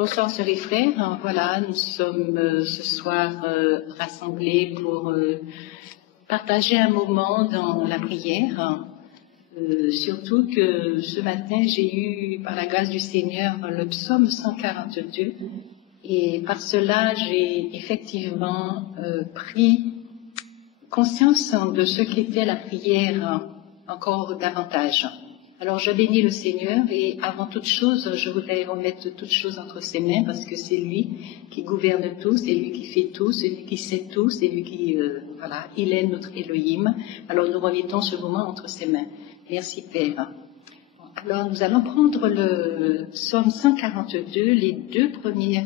Bonsoir, sœurs et frères. Voilà, nous sommes ce soir rassemblés pour partager un moment dans la prière. Surtout que ce matin, j'ai eu, par la grâce du Seigneur, le psaume 142. Et par cela, j'ai effectivement pris conscience de ce qu'était la prière encore davantage. Alors je bénis le Seigneur et avant toute chose, je voudrais remettre toutes choses entre ses mains parce que c'est lui qui gouverne tout, c'est lui qui fait tout, c'est lui qui sait tout, c'est lui qui, voilà, il est notre Elohim. Alors nous remettons ce moment entre ses mains. Merci Père. Alors nous allons prendre le psaume 142, les deux premiers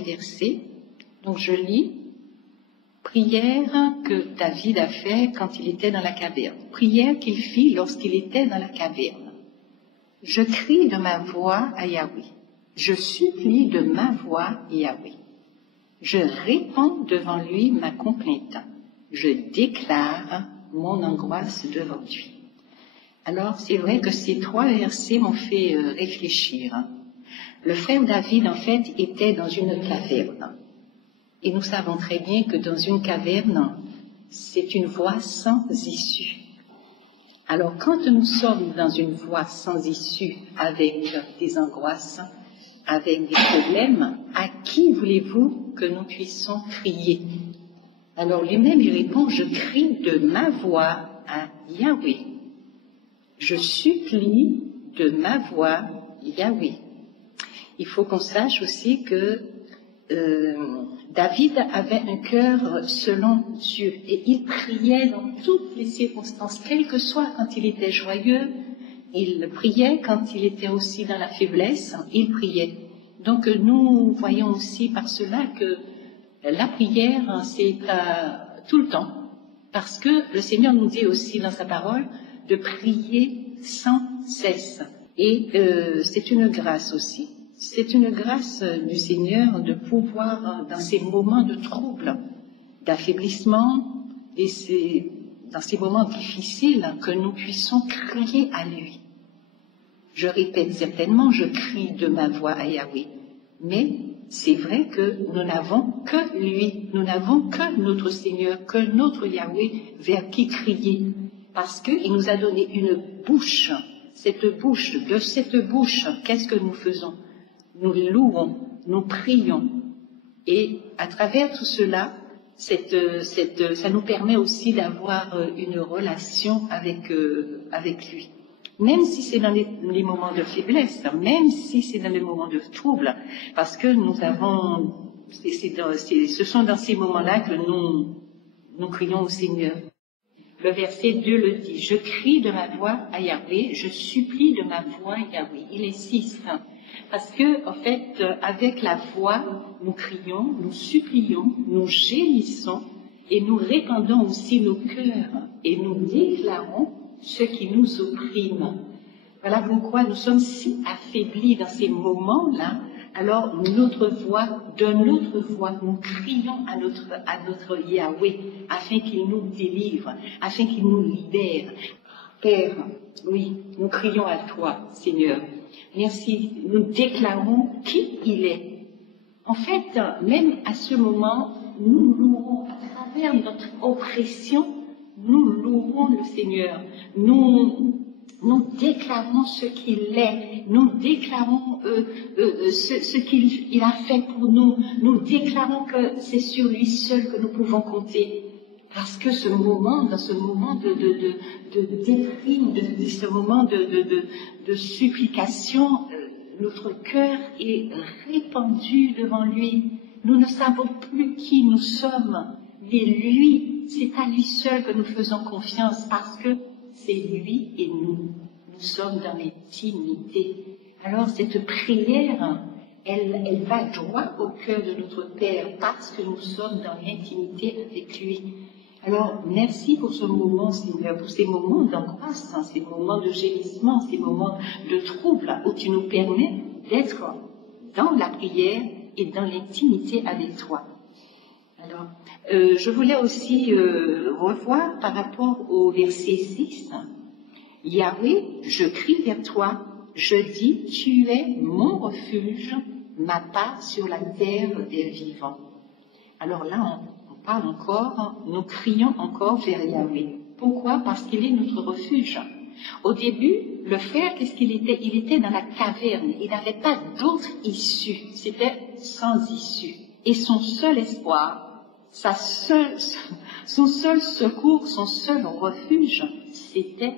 versets. Donc je lis. Prière que David a fait quand il était dans la caverne. Prière qu'il fit lorsqu'il était dans la caverne. Je crie de ma voix à Yahweh. Je supplie de ma voix Yahweh. Je réponds devant lui ma complainte. Je déclare mon angoisse devant lui. Alors, c'est vrai que ces trois versets m'ont fait réfléchir. Le frère David, en fait, était dans une caverne. Et nous savons très bien que dans une caverne, c'est une voie sans issue. Alors, quand nous sommes dans une voie sans issue, avec des angoisses, avec des problèmes, à qui voulez-vous que nous puissions crier? Alors, lui-même, il répond, je crie de ma voix à Yahweh. Je supplie de ma voix Yahweh. Il faut qu'on sache aussi que David avait un cœur selon Dieu et il priait dans toutes les circonstances, quel que soit quand il était joyeux, il priait, quand il était aussi dans la faiblesse, il priait. Donc nous voyons aussi par cela que la prière, c'est tout le temps, parce que le Seigneur nous dit aussi dans sa parole de prier sans cesse. Et c'est une grâce aussi. C'est une grâce du Seigneur de pouvoir, dans ces moments de trouble, d'affaiblissement, et dans ces moments difficiles, que nous puissions crier à lui. Je répète certainement, je crie de ma voix à Yahweh. Mais c'est vrai que nous n'avons que lui, nous n'avons que notre Seigneur, que notre Yahweh vers qui crier. Parce qu'il nous a donné une bouche. De cette bouche, qu'est-ce que nous faisons? Nous louons, nous prions. Et à travers tout cela, ça nous permet aussi d'avoir une relation avec lui. Même si c'est dans les moments de faiblesse, même si c'est dans les moments de trouble, parce que ce sont dans ces moments-là que nous crions au Seigneur. Le verset 2 le dit, je crie de ma voix à Yahweh, je supplie de ma voix Yahweh. Il insiste. Parce que, en fait, avec la voix, nous crions, nous supplions, nous gémissons et nous répandons aussi nos cœurs et nous déclarons ce qui nous opprime. Voilà pourquoi nous sommes si affaiblis dans ces moments-là. Alors, de notre voix, nous crions à notre Yahweh afin qu'il nous délivre, afin qu'il nous libère. Père, oui, nous crions à toi, Seigneur. Merci, nous déclarons qui il est. En fait, même à ce moment, nous louons à travers notre oppression, nous louons le Seigneur. Nous déclarons ce qu'il est. Nous déclarons ce qu'il a fait pour nous. Nous déclarons que c'est sur lui seul que nous pouvons compter. Parce que dans ce moment de déprime, ce moment de supplication, notre cœur est répandu devant lui. Nous ne savons plus qui nous sommes, mais lui, c'est à lui seul que nous faisons confiance parce que c'est lui et nous. Nous sommes dans l'intimité. Alors cette prière, elle va droit au cœur de notre Père parce que nous sommes dans l'intimité avec lui. Alors, merci pour ce moment, Seigneur, pour ces moments d'angoisse, ces moments de gémissement, ces moments de trouble où tu nous permets d'être dans la prière et dans l'intimité avec toi. Alors, je voulais aussi revoir par rapport au verset 6. Yahweh, je crie vers toi, Je dis, tu es mon refuge, ma part sur la terre des vivants. Alors là, on parle encore, nous crions encore vers Yahweh. Pourquoi? Parce qu'il est notre refuge. Au début, le frère, qu'est-ce qu'il était? Il était dans la caverne. Il n'avait pas d'autre issue. C'était sans issue. Et son seul espoir, son seul secours, son seul refuge, c'était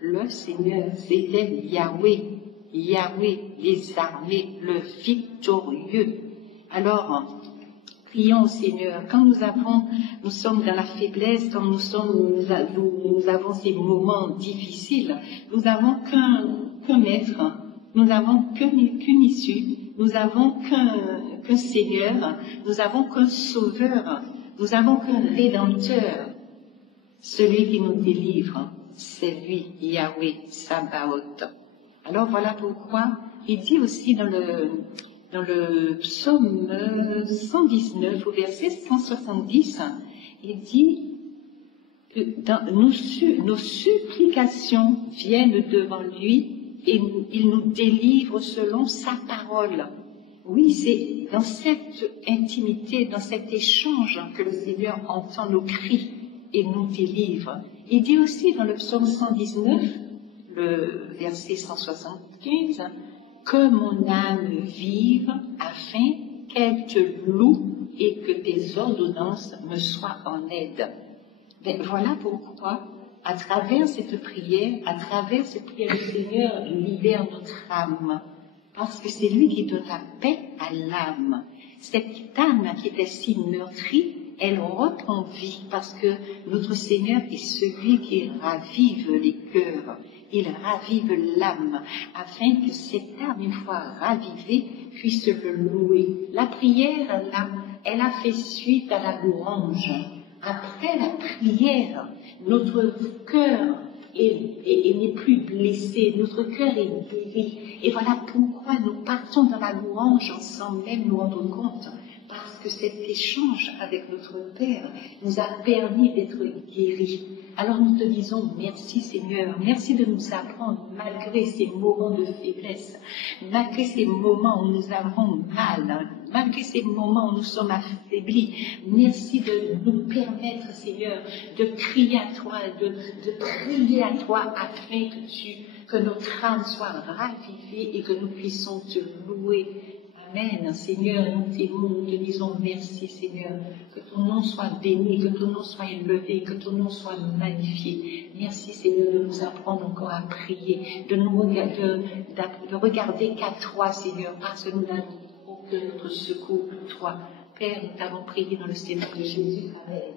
le Seigneur. C'était Yahweh. Yahweh, les armées, le victorieux. Alors, prions au Seigneur. Quand nous sommes dans la faiblesse, quand nous avons ces moments difficiles, nous n'avons qu'un maître, nous n'avons qu'une issue, nous n'avons qu'un Seigneur, nous n'avons qu'un Sauveur, nous n'avons qu'un Rédempteur. Celui qui nous délivre, c'est lui, Yahweh, Sabaoth. Alors voilà pourquoi il dit aussi dans le psaume 119, au verset 170, il dit que nos supplications viennent devant lui et il nous délivre selon sa parole. Oui, c'est dans cette intimité, dans cet échange que le Seigneur entend nos cris et nous délivre. Il dit aussi dans le psaume 119, le verset 175, que mon âme vive afin qu'elle te loue et que tes ordonnances me soient en aide. Ben, voilà pourquoi, à travers cette prière, le Seigneur libère notre âme. Parce que c'est lui qui donne la paix à l'âme. Cette âme qui était si meurtrie, elle reprend vie parce que notre Seigneur est celui qui ravive les cœurs. Il ravive l'âme, afin que cette âme, une fois ravivée, puisse le louer. La prière, là, elle a fait suite à la louange. Après la prière, notre cœur n'est plus blessé, notre cœur est guéri. Et voilà pourquoi nous partons dans la louange sans même nous rendre compte. Parce que cet échange avec notre Père nous a permis d'être guéris. Alors nous te disons merci Seigneur, merci de nous apprendre malgré ces moments de faiblesse, malgré ces moments où nous avons mal, malgré ces moments où nous sommes affaiblis. Merci de nous permettre Seigneur de crier à toi, de prier à toi afin que notre âme soit ravivée et que nous puissions te louer. Amen. Seigneur, nous te disons merci, Seigneur. Que ton nom soit béni, que ton nom soit élevé, que ton nom soit magnifié. Merci, Seigneur, de nous apprendre encore à prier, de regarder qu'à toi, Seigneur, parce que nous n'avons aucun autre secours que toi. Père, nous t'avons prié dans le Seigneur de Jésus. Amen.